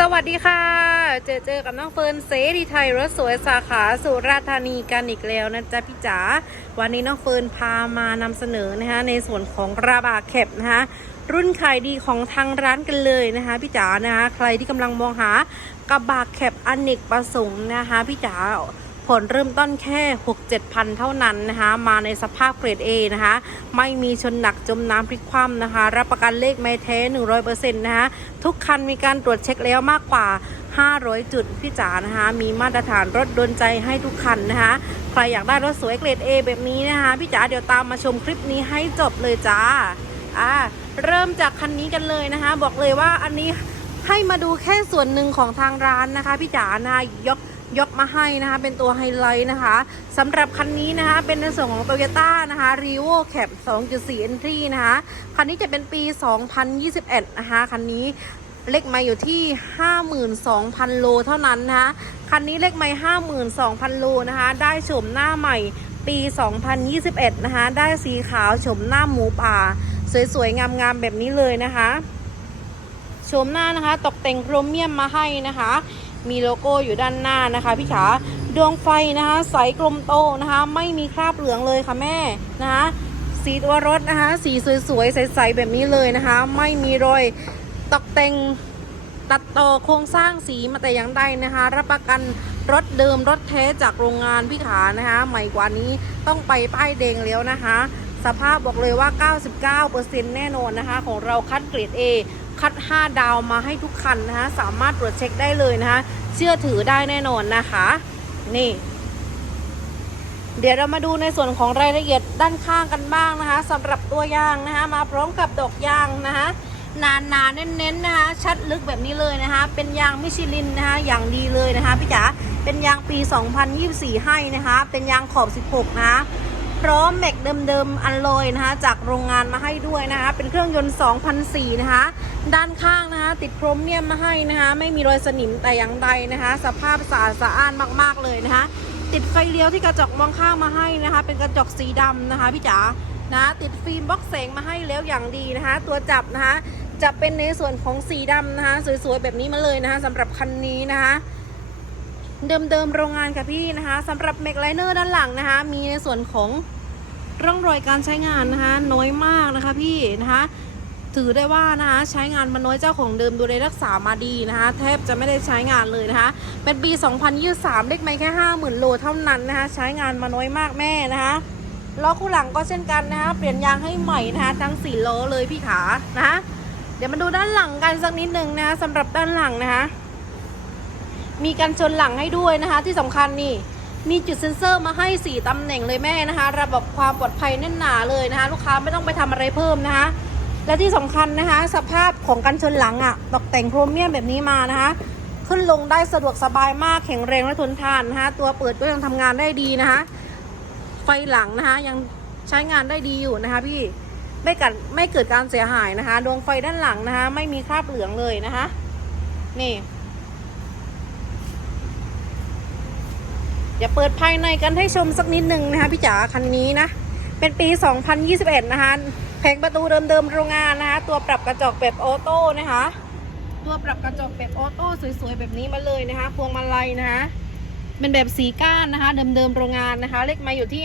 สวัสดีค่ะ เจอเจอกับน้องเฟิร์นเซรีไทยรถสวยสาขาสุราษฎร์ธานีกันอีกแล้วนะจ๊ะพี่จ๋าวันนี้น้องเฟิร์นพามานำเสนอนะคะในส่วนของกระบะแคบนะคะรุ่นขายดีของทางร้านกันเลยนะคะพี่จ๋านะคะใครที่กำลังมองหากระบะแคบอเนกประสงค์นะคะพี่จ๋า ผลเริ่มต้นแค่ 6 7พันเท่านั้นนะคะ มาในสภาพเกรด A นะคะ ไม่มีชนหนักจมน้ำพลิกคว่ำนะคะ รับประกันเลขไม่แท้ 100%นะคะ ทุกคันมีการตรวจเช็คแล้วมากกว่า 500 จุดพี่จ๋านะคะ มีมาตรฐานรถดนใจให้ทุกคันนะคะ ใครอยากได้รถสวยเกรด A แบบนี้นะคะ พี่จ๋าเดี๋ยวตามมาชมคลิปนี้ให้จบเลยจ้า อ่า เริ่มจากคันนี้กันเลยนะคะ บอกเลยว่าอันนี้ให้มาดูแค่ส่วนหนึ่งของทางร้านนะคะพี่จ๋านะคะยก ยกมาให้นะคะ เป็นตัวไฮไลท์นะคะสำหรับคันนี้นะคะ เป็นในส่วนของ t o y ยต้านะคะ r e v o Cap 2.4 Entry นะคะ คันนี้จะเป็นปี 2021 นะคะ คันนี้เลขไมาอยู่ที่ 52,000 โลเท่านั้นนะคะ คันนี้เลขไมา52,000 โลนะคะ ได้โฉมหน้าใหม่ปี 2021 นะคะ ได้สีขาวโฉมหน้าหมูป่า สวยๆ งามๆ แบบนี้เลยนะคะ โฉมหน้านะคะ ตกแต่งโครเมียมมาให้นะคะ มีโลโก้อยู่ด้านหน้านะคะพี่ขาดวงไฟนะคะใสกลมโตนะคะ ไม่มีคราบเหลืองเลยค่ะแม่นะคะสีตัวรถนะคะ สีสวยๆใสๆแบบนี้เลยนะคะ ไม่มีรอยตกแต่งตัดต่อโครงสร้างสีมาแต่อย่างใดนะคะ รับประกันรถเดิมรถแท้จากโรงงานพี่ขานะคะ ใหม่กว่านี้ต้องไปป้ายแดงแล้วนะคะ สภาพบอกเลยว่า 99%แน่นอนนะคะ ของเราคัดเกรด A คัด 5 ดาวมาให้ทุกคันนะคะสามารถตรวจเช็คได้เลยนะคะเชื่อถือได้แน่นอนนะคะ นี่ เดี๋ยวเรามาดูในส่วนของรายละเอียดด้านข้างกันบ้างนะคะสำหรับตัวยางนะคะมาพร้อมกับดอกยางนะคะหนาๆนเน้นๆนะคะ ชัดลึกแบบนี้เลยนะคะ เป็นยางมิชลินนะคะ อย่างดีเลยนะคะพี่จ๋าเป็นยางปี 2024 ให้นะคะ เป็นยางขอบ 16 นะคะ พร้อมแม็กเดิมๆอันลอยนะคะ จากโรงงานมาให้ด้วยนะคะ เป็นเครื่องยนต์2004นะคะ ด้านข้างนะคะ ติดโครเมียมมาให้นะคะ ไม่มีรอยสนิมแต่อย่างใดนะคะ สภาพสะอาดสะอ้านมาก ๆเลยนะคะ ติดไฟเลี้ยวที่กระจกมองข้างมาให้นะคะ เป็นกระจกสีดำนะคะพี่จ๋านะติดฟิล์มบล็อกแสงมาให้แล้วอย่างดีนะคะ ตัวจับนะคะจะเป็นในส่วนของสีดำนะคะ สวยๆแบบนี้มาเลยนะคะสำหรับคันนี้นะคะ เดิมๆโรงงานค่ะพี่นะคะสำหรับแม็กไลเนอร์ด้านหลังนะคะ มีในส่วนของร่องรอยการใช้งานนะคะ น้อยมากนะคะพี่นะคะ ถือได้ว่านะคะใช้งานมาน้อยเจ้าของเดิมดูแลรักษามาดีนะคะ แทบจะไม่ได้ใช้งานเลยนะคะ เป็นปี 2023 เล็กไม่แค่ 50,000 โลเท่านั้นนะคะ ใช้งานมาน้อยมากแม่นะคะล้อคู่หลังก็เช่นกันนะคะ เปลี่ยนยางให้ใหม่นะคะ ทั้ง4ล้อเลยพี่ขานะคะเดี๋ยวมาดูด้านหลังกันสักนิดหนึ่งนะคะสำหรับด้านหลังนะคะ มีกันชนหลังให้ด้วยนะคะ ที่สำคัญนี่มีจุดเซ็นเซอร์มาให้ 4ตำแหน่งเลยแม่นะคะ ระบบความปลอดภัยแน่นหนาเลยนะคะ ลูกค้าไม่ต้องไปทำอะไรเพิ่มนะคะ และที่สำคัญนะคะ สภาพของกันชนหลังอะ่ะตกแต่งโครเมียมแบบนี้มานะคะ ขึ้นลงได้สะดวกสบายมากแข็งแรงและทนทานนะคะตัวเปิดก็ยังทำงานได้ดีนะคะ ไฟหลังนะคะยังใช้งานได้ดีอยู่นะคะพี่ไม่กัดไม่เกิดการเสียหายนะคะ ดวงไฟด้านหลังนะคะ ไม่มีคราบเหลืองเลยนะคะ นี่ ดี๋ยวเปิดภายในกันให้ชมสักนิดหนึ่งนะคะพี่จ๋าคันนี้นะ เป็นปี 2021 นะคะแผงประตูเดิมๆโรงงานนะคะตัวปรับกระจกแบบออโต้นะคะตัวปรับกระจกแบบออโต้สวยๆแบบนี้มาเลยนะคะพวงมาลัยนะคะเป็นแบบสีก้านนะคะ เดิมๆโรงงานนะคะ เลขมาอยู่ที่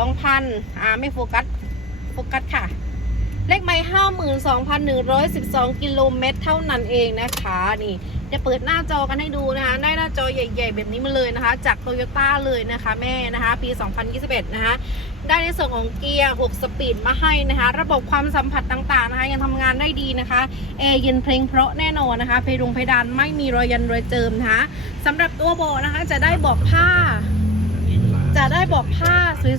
52,000อ่าไม่โฟกัสโฟกัสค่ะ เลขไม้ห้าหมื่นสองพันหนึ่งร้อยสิบสองกิโลเมตรเท่านั้นเองนะคะนี่จะเปิดหน้าจอกันให้ดูนะคะได้หน้าจอใหญ่ ๆ แบบนี้มาเลยนะคะ จากโตโยต้าเลยนะคะแม่นะคะ ปี 2021 นะคะ ได้ในส่วนของเกียร์ 6 สปีดมาให้นะคะ ระบบความสัมผัสต่างๆนะคะ ยังทำงานได้ดีนะคะแอร์เย็นเพลงเพราะแน่นอนนะคะ เพดงเพดานไม่มีรอยยันรอยเจิมนะคะสำหรับตัวเบนะคะจะได้บอกผ้า ได้เบอกผ้า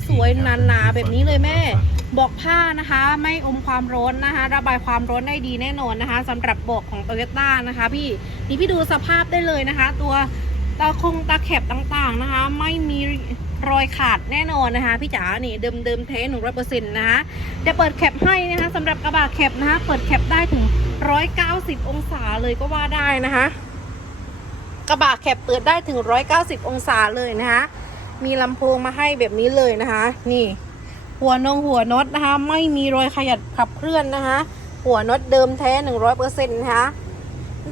สวยๆหนาๆแบบนี้เลยแม่ บอกผ้านะคะ ไม่อมความร้อนนะคะ ระบายความร้อนได้ดีแน่นอนนะคะสำหรับเบอกของโตโยต้านะคะ พี่นี่พี่ดูสภาพได้เลยนะคะ ตัวตาคงตาแคบต่างๆนะคะ ไม่มีรอยขาดแน่นอนนะคะ พี่จ๋านี่เดิมเดิมๆเทหนึ่งร้อยเปอร์เซ็นต์นะคะเดี๋ยวเปิดแคปให้นะคะสำหรับกระบะแคปนะคะเปิดแคปได้ถึงร้อยเก้าสิบองศาเลยก็ว่าได้นะคะ กระบะแคปเปิดได้ถึงร้อยเก้าสิบองศาเลยนะคะ มีลำโพงมาให้แบบนี้เลยนะคะ นี่ หัวนงหัวน็อตนะคะ ไม่มีรอยขยับขับเคลื่อนนะคะ หัวน็อตเดิมแท้100%นต์นะคะ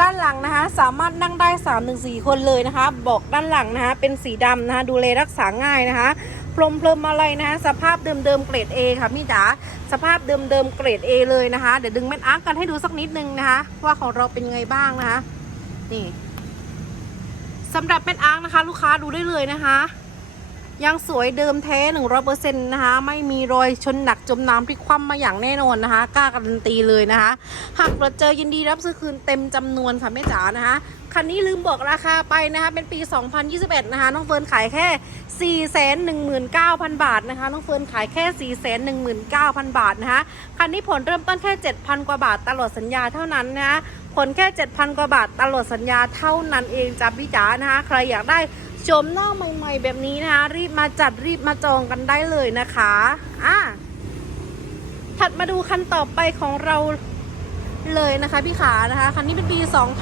ด้านหลังนะคะ สามารถนั่งได้3าถึงสคนเลยนะคะบอกด้านหลังนะคะ เป็นสีดำนะคะ ดูแลรักษาง่ายนะคะพรมเพลิมอะไรนะคะ สภาพเดิมๆเกรด A ค่ะพี่จ๋าสภาพเดิมๆเกรด A เลยนะคะ เดี๋ยวดึงแม่นอาร์กกันให้ดูสักนิดนึงนะคะ ว่าของเราเป็นไงบ้างนะคะ นี่สำหรับแม่นอาร์กนะคะ ลูกค้าดูได้เลยนะคะ ยังสวยเดิมแท้หนึ่งร้อเปอร์เซ็นต์นะคะ ไม่มีรอยชนหนักจมน้ำพลิกคว่ำมาอย่างแน่นอนนะคะ กล้าการันตีเลยนะคะ หากเราเจอยินดีรับซื้อคืนเต็มจำนวนค่ะแม่จ๋านะคะ คันนี้ลืมบอกราคาไปนะคะ เป็นปี 2021 นะคะ น้องเฟิร์นขายแค่ 419,000 บาทนะคะ น้องเฟิร์นขายแค่ 419,000 บาทนะคะ คันนี้ผลเริ่มต้นแค่ 7,000 กว่าบาทตลอดสัญญาเท่านั้นนะคะผลแค่ 7,000 กว่าบาทตลอดสัญญาเท่านั้นเองจ้าพี่จ๋านะคะ ใครอยากได้ ชมหน้าใหม่ๆ แบบนี้นะคะ รีบมาจัดรีบมาจองกันได้เลยนะคะอะถัดมาดูคันต่อไปของเราเลยนะคะพี่ขานะคะ คันนี้เป็นปี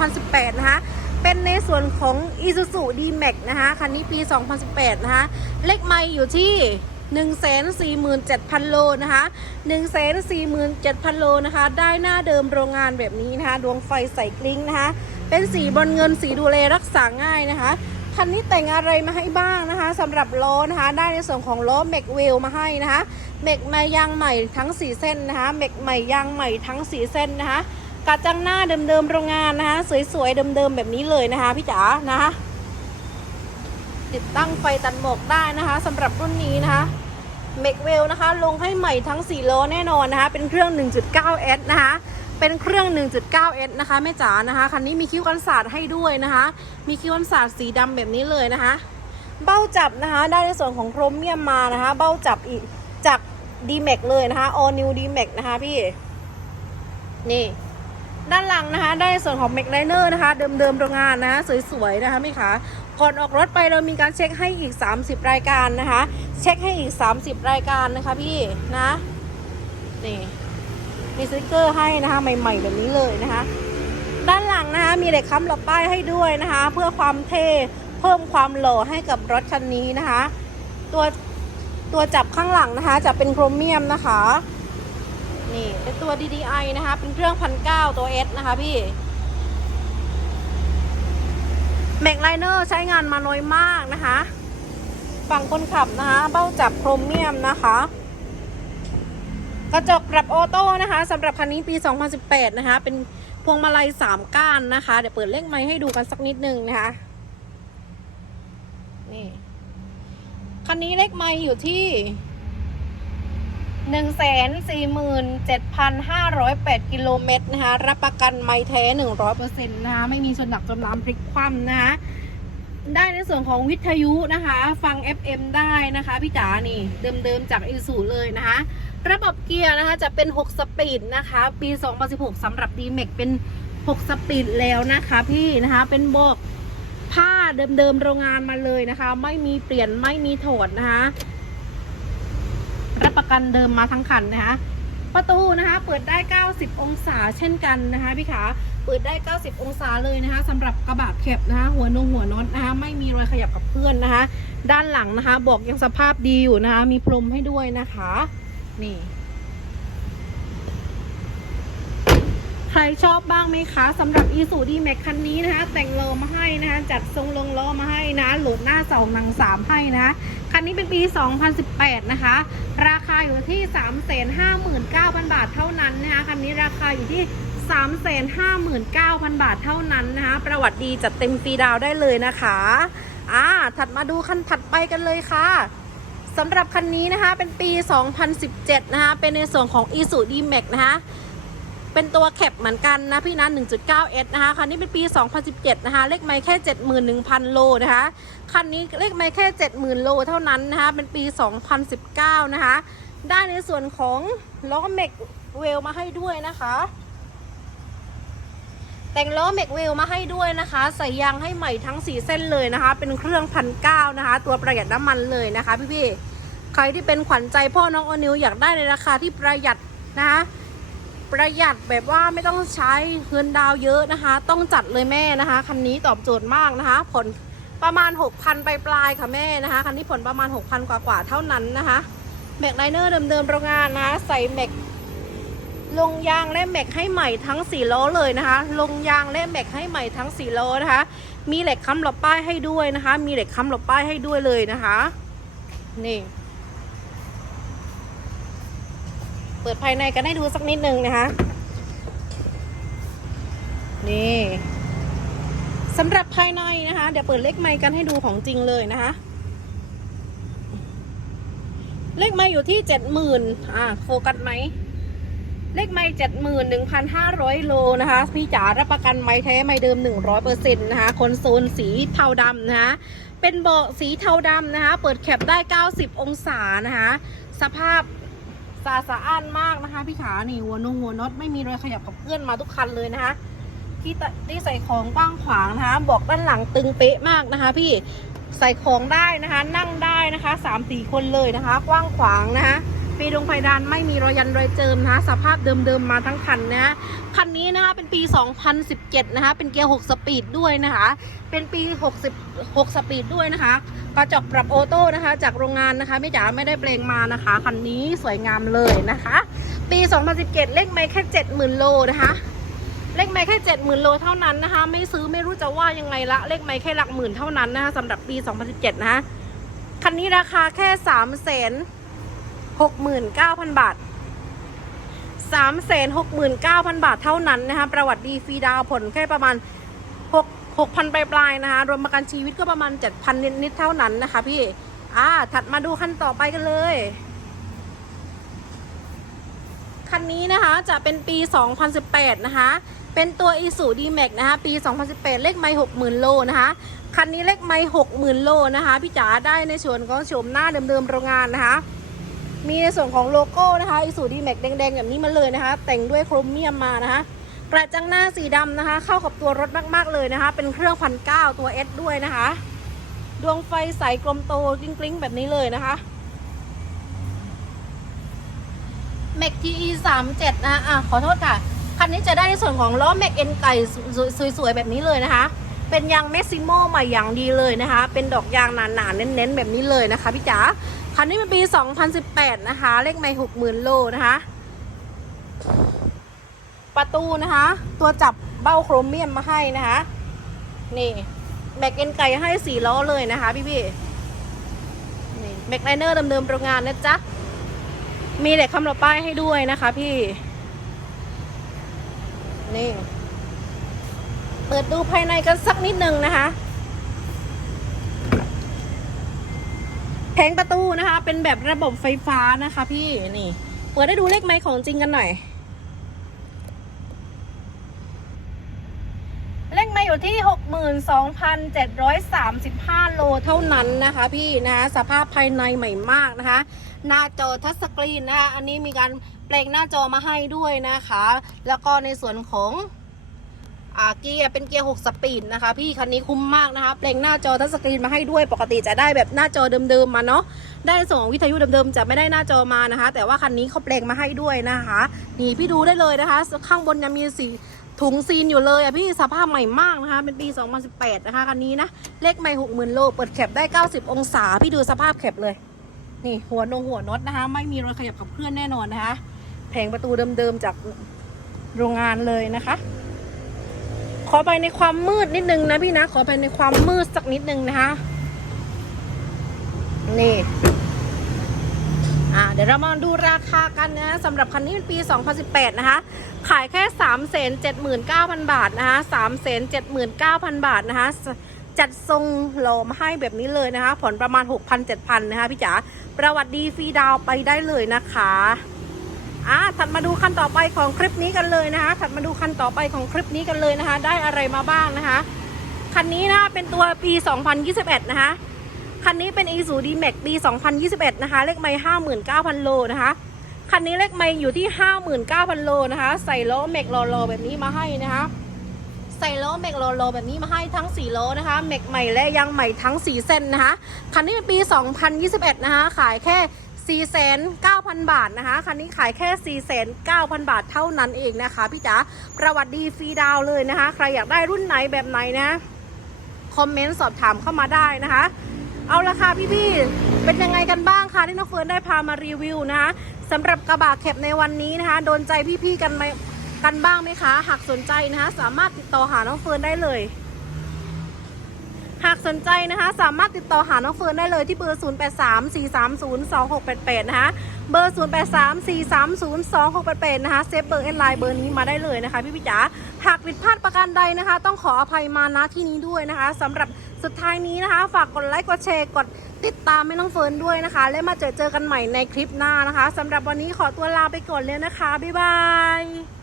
2018 นะคะ เป็นในส่วนของ Isuzu D-Max นะคะ คันนี้ปี 2018 นะคะ เลขไม่อยู่ที่147,000 โลนะคะ147,000 โลนะคะ ได้หน้าเดิมโรงงานแบบนี้นะคะ ดวงไฟใส่กลิ้งนะคะ เป็นสีบอลเงินสีดูแลรักษาง่ายนะคะ คันนี้แต่งอะไรมาให้บ้างนะคะสำหรับล้อนะคะ ได้ในส่วนของล้อแม็กเวลมาให้นะคะแม็กใหม่ยางใหม่ทั้ง 4 เส้นนะคะแม็กใหม่ยางใหม่ทั้ง 4 เส้นนะคะกระจังหน้าเดิมๆโรงงานนะคะ สวยๆเดิมๆแบบนี้เลยนะคะพี่จ๋านะคะติดตั้งไฟตัดหมอกได้นะคะสำหรับรุ่นนี้นะคะเมกเวลนะคะ ลงให้ใหม่ทั้ง4ล้อแน่นอนนะคะ เป็นเครื่อง 1.9S นะคะ เป็นเครื่อง 1.9S นะคะแม่จ๋านะคะคันนี้มีคิ้วกันศาสตร์ให้ด้วยนะคะ มีคิ้วกันศาสตร์สีดำแบบนี้เลยนะคะ เบ้าจับนะคะ ได้ในส่วนของโครเมียมมานะคะ เบ้าจับอีกจาก d m a x เลยนะคะ all new d m a x นะคะพี่ นี่ ด้านหลังนะคะ ได้ส่วนของ m a c l i n e r นะคะ เดิมๆโรงงานนะคะ สวยๆนะคะพี่ขาก่อนออกรถไปเรามีการเช็คให้อีก 30 รายการนะคะ เช็คให้อีก 30 รายการนะคะพี่นะ นี่ มีสติกเกอร์ให้นะคะ ใหม่ๆแบบนี้เลยนะคะ ด้านหลังนะคะมีเหล็กค้ำหลบป้ายให้ด้วยนะคะ เพื่อความเท่เพิ่มความหล่อให้กับรถคันนี้นะคะ ตัวตัวจับข้างหลังนะคะ จะเป็นโครเมียมนะคะนี่เป็นตัว DDI นะคะ เป็นเครื่องพันเก้าตัว S นะคะพี่แม็กไลเนอร์ใช้งานมาน้อยมากนะคะ ฝั่งคนขับนะคะ เบ้าจับโครเมียมนะคะ กระจกปรับออโต้นะคะสำหรับคันนี้ปี 2018 นะคะ เป็นพวงมาลัย 3 ก้านนะคะ เดี๋ยวเปิดเลขไม้ให้ดูกันสักนิดนึงนะคะ นี่ คันนี้เลขไม้อยู่ที่1 4 7 5 0 8กิโลเมตรนะคะ รับประกันไม้แท้100%นะคะไม่มีชนหนักจมน้ำพลิกคว่ำนะคะ ได้ในส่วนของวิทยุนะคะ ฟัง FM ได้นะคะ พี่จ๋านี่ เดิมๆจากอีซูเลยนะคะ ระบบเกียร์นะคะจะเป็น 6 สปีดนะคะ ปี 2016สำหรับ d m a x เป็น 6 สปีดแล้วนะคะพี่นะคะเป็นบอกผ้าเดิมๆโรงงานมาเลยนะคะ ไม่มีเปลี่ยนไม่มีถอดนะคะรับประกันเดิมมาทั้งคันนะคะประตูนะคะ เปิดได้ 90 องศาเช่นกันนะคะพี่ขาเปิดได้ 90 องศาเลยนะคะสำหรับกระบะแคบนะคะ หัวนงหัวน็อตนะคะไม่มีรอยขยับกับเพื่อนนะคะ ด้านหลังนะคะ บอกยังสภาพดีอยู่นะคะ มีพรมให้ด้วยนะคะ นี่ ใครชอบบ้างไหมคะสำหรับ e สูดีแม็กคันนี้นะคะ แต่งโลมาให้นะคะ จัดทรงลงล้อมาให้นะ โหลดหน้าเสาหนังสามให้นะคันนี้เป็นปี 2018 นะคะ ราคาอยู่ที่ 359,000 บาทเท่านั้นนะคะ คันนี้ราคาอยู่ที่ 359,000 บาทเท่านั้นนะคะ ประวัติดีจัดเต็มฟรีดาวได้เลยนะคะ อ่า ถัดมาดูคันถัดไปกันเลยค่ะ สำหรับคันนี้นะคะเป็นปี 2017 นะคะเป็นในส่วนของ e s u D-Max นะคะเป็นตัวแคปเหมือนกันนะพี่นะ 1.9S นะคะคันนี้เป็นปี 2017 นะคะ เลขไม่แค่ 71,000 โลนะคะ คันนี้เลขไม่แค่ 70,000 โลเท่านั้นนะคะ เป็นปี 2019 นะคะ ได้ในส่วนของล้อเมกเวลมาให้ด้วยนะคะ แต่งล้อเมกเวลมาให้ด้วยนะคะ ใส่ยางให้ใหม่ทั้ง4เส้นเลยนะคะ เป็นเครื่องพันเก้านะคะ ตัวประหยัดน้ำมันเลยนะคะพี่ๆใครที่เป็นขวัญใจพ่อน้องอนิวอยากได้ในราคาที่ประหยัดนะคะประหยัดแบบว่าไม่ต้องใช้เงินดาวเยอะนะคะ ต้องจัดเลยแม่นะคะคันนี้ตอบโจทย์มากนะคะ ผลประมาณ 6,000 ไปปลายๆค่ะแม่นะคะคันนี้ผลประมาณ 6,000 กว่ากว่าๆเท่านั้นนะคะแม็กไลเนอร์เดิมๆโรงงานนะคะใส่แม็ก ลงยางและแม็กให้ใหม่ทั้งสี่ล้อเลยนะคะ ลงยางและแม็กให้ใหม่ทั้งสี่ล้อนะคะ มีเหล็กค้ำหลบป้ายให้ด้วยนะคะ มีเหล็กค้ำหลบป้ายให้ด้วยเลยนะคะ นี่ เปิดภายในกันให้ดูสักนิดนึงนะคะ นี่สำหรับภายในนะคะ เดี๋ยวเปิดเลขไมค์กันให้ดูของจริงเลยนะคะเลขไมค์อยู่ที่เจ็ดหมื่นอ่าโฟกัสไหม เลขไมค์เจ็ดหมื่นหนึ่งพันห้าร้อยโลนะคะ พี่จ๋ารับประกันไม้แท้ไม้เดิมหนึ่งร้อยเปอร์เซ็นต์นะคะคอนโซลสีเทาดำนะคะ เป็นเบาะสีเทาดำนะคะ เปิดแคปได้เก้าสิบองศานะคะ สภาพสะอาดสะอ้านมากนะคะ พี่ขานี่หัวนงหัวน็อตไม่มีรอยขยับกับเพื่อนมาทุกคันเลยนะคะ ที่ที่ใส่ของกว้างขวางนะคะบอกด้านหลังตึงเป๊ะมากนะคะ พี่ใส่ของได้นะคะ นั่งได้นะคะสามสี่คนเลยนะคะ กว้างขวางนะคะ ปีดงไฟดานไม่มีรอยยันรอยเจิมนะสภาพเดิมๆมาทั้งคันนะคันนี้นะคะเป็นปี 2017 นะคะเป็นเกียร์ 6 สปีดด้วยนะคะ เป็นปี 60 6 สปีดด้วยนะคะกระจกปรับออโต้นะคะ จากโรงงานนะคะไม่จ๋าไม่ได้เปลงมานะคะคันนี้สวยงามเลยนะคะ ปี 2017 เลขไม่แค่70,000 โลนะคะเลขไม่แค่70,000 โลเท่านั้นนะคะ ไม่ซื้อไม่รู้จะว่ายังไงละเลขไม่แค่หลักหมื่นเท่านั้นนะคะสำหรับปี 2017 นะคะคันนี้ราคาแค่3 6 9 0 0 0 บาท 3 6 9 0 0 0 บาทเท่านั้นนะคะ ประวัติดีฟรีดาวผลแค่ประมาณ 6 6,000ปลายๆนะคะ รวมประกันชีวิตก็ประมาณ 7,000 นิดๆเท่านั้นนะคะพี่ อ่า ถัดมาดูคันต่อไปกันเลย คันนี้นะคะจะเป็นปี 2018 นะคะ เป็นตัว i s u d m a x นะคะ ปี 2018 เลขไม่60,000 โลนะคะ คันนี้เลขไม่60,000 โลนะคะ พี่จ๋าได้ในส่วนของโฉมหน้าเดิมๆโรงงานนะคะ มีในส่วนของโลโก้นะคะ i s u d m a x แดงๆแบบนี้มาเลยนะคะ แต่งด้วยโครเมียมมานะคะ กระจังหน้าสีดำนะคะ เข้ากับตัวรถมากๆเลยนะคะ เป็นเครื่องพันเก้าตัว S ด้วยนะคะ ดวงไฟใสกลมโตกลิ้งๆแบบนี้เลยนะคะแม็ก TE 37นะอะขอโทษค่ะ คันนี้จะได้ในส่วนของล้อแม็กเอ็นไก่สวยๆแบบนี้เลยนะคะ เป็นยางเมซิโมใหม่อย่างดีเลยนะคะ เป็นดอกยางหนาๆเน้นๆแบบนี้เลยนะคะพี่จ๋า คันนี้เป็นปี 2018 นะคะ เลขไม่60,000 โลนะคะ ประตูนะคะ ตัวจับเบ้าโครเมียมมาให้นะคะ นี่แม็กเอ็นไก่ให้สี่ล้อเลยนะคะ พี่พี่นี่แม็กไลเนอร์เดิมๆโรงงานนะจ๊ะ มีเหล็กคำหลบป้ายให้ด้วยนะคะพี่ นี่ เปิดดูภายในกันสักนิดนึงนะคะ ผงประตูนะคะ เป็นแบบระบบไฟฟ้านะคะพี่นี่ เปิดได้ดูเลขไม้ของจริงกันหน่อย เลขไม้อยู่ที่ 62,735 โลเท่านั้นนะคะพี่นะคะสภาพภายในใหม่มากนะคะ หน้าจอทัชสกรีนนะคะ อันนี้มีการแปลงหน้าจอมาให้ด้วยนะคะ แล้วก็ในส่วนของ เกียร์เป็นเกียร์6สปีดนะคะ พี่คันนี้คุ้มมากนะคะแปลงหน้าจอทัชสกรีนมาให้ด้วยปกติจะได้แบบหน้าจอเดิมๆมาเนาะได้ส่วนของวิทยุเดิมๆจะไม่ได้หน้าจอมานะคะ แต่ว่าคันนี้เขาแปลงมาให้ด้วยนะคะนี่พี่ดูได้เลยนะคะ ข้างบนยังมีสีถุงซีนอยู่เลยอะพี่สภาพใหม่มากนะคะ เป็นปี 2018 นะคะคันนี้นะ เลขไม่60,000โลเปิดแคปได้ 90 องศา พี่ดูสภาพแคปเลย นี่หัวนงหัวน็อตนะคะ ไม่มีรอยขยับกับเพื่อนแน่นอนนะคะ แผงประตูเดิมๆจากโรงงานเลยนะคะ ขอไปในความมืดนิดนึงนะพี่นะ ขอไปในความมืดสักนิดนึงนะคะ นี่ อ่าเดี๋ยวเรามาดูราคากันนะสำหรับคันนี้เป็นปี 2018 นะคะ ขายแค่ 3 7 9 0 0 0 บาทนะคะ3 7 9 0 0 0 บาทนะคะจัดทรงหลอมให้แบบนี้เลยนะคะ ผ่อนประมาณ 6,000 7,000 นะคะพี่จ๋าประวัติดีฟรีดาวไปได้เลยนะคะ อ่าถัดมาดูคันต่อไปของคลิปนี้กันเลยนะคะถัดมาดูคันต่อไปของคลิปนี้กันเลยนะคะ ได้อะไรมาบ้างนะคะ คันนี้นะเป็นตัวปี 2021 นะคะ คันนี้เป็น Isuzu D-Max ปี 2021 นะคะ เลขไม่59,000 โลนะคะ คันนี้เลขไม่อยู่ที่ 59,000 โลนะคะ ใส่ล้อแม็กรอๆแบบนี้มาให้นะคะใส่ล้อแม็กรอๆแบบนี้มาให้ทั้ง4ล้อนะคะแม็กใหม่และยางใหม่ทั้ง 4 เส้นนะคะ คันนี้เป็นปี 2021 นะคะ ขายแค่ 49,000 บาทนะคะ คันนี้ขายแค่ 49,000 บาทเท่านั้นเองนะคะพี่จ๋า ประวัติดีฟรีดาวเลยนะคะ ใครอยากได้รุ่นไหนแบบไหนนะ คอมเมนต์สอบถามเข้ามาได้นะคะ เอาละค่ะพี่ๆ เป็นยังไงกันบ้างคะที่น้องเฟิร์นได้พามารีวิวนะคะสำหรับกระบะแคปในวันนี้นะคะ โดนใจพี่ๆ กันไหมกันบ้างไหมคะ หากสนใจนะคะ สามารถติดต่อหาน้องเฟิร์นได้เลย หากสนใจนะคะ สามารถติดต่อหาน้องเฟิร์นได้เลยที่เบอร์ 0834302688 นะคะ เบอร์ 0834302688 นะคะ เซฟเบอร์เอ็นไลน์เบอร์นี้มาได้เลยนะคะ พี่พี่จ๋า หากผิดพลาดประการใดนะคะ ต้องขออภัยมาณที่นี้ด้วยนะคะสำหรับสุดท้ายนี้นะคะ ฝากกดไลค์ กดแชร์ กดติดตามให้น้องเฟิร์นด้วยนะคะ และมาเจอเจอกันใหม่ในคลิปหน้านะคะสำหรับวันนี้ขอตัวลาไปก่อนเลยนะคะ บ๊ายบาย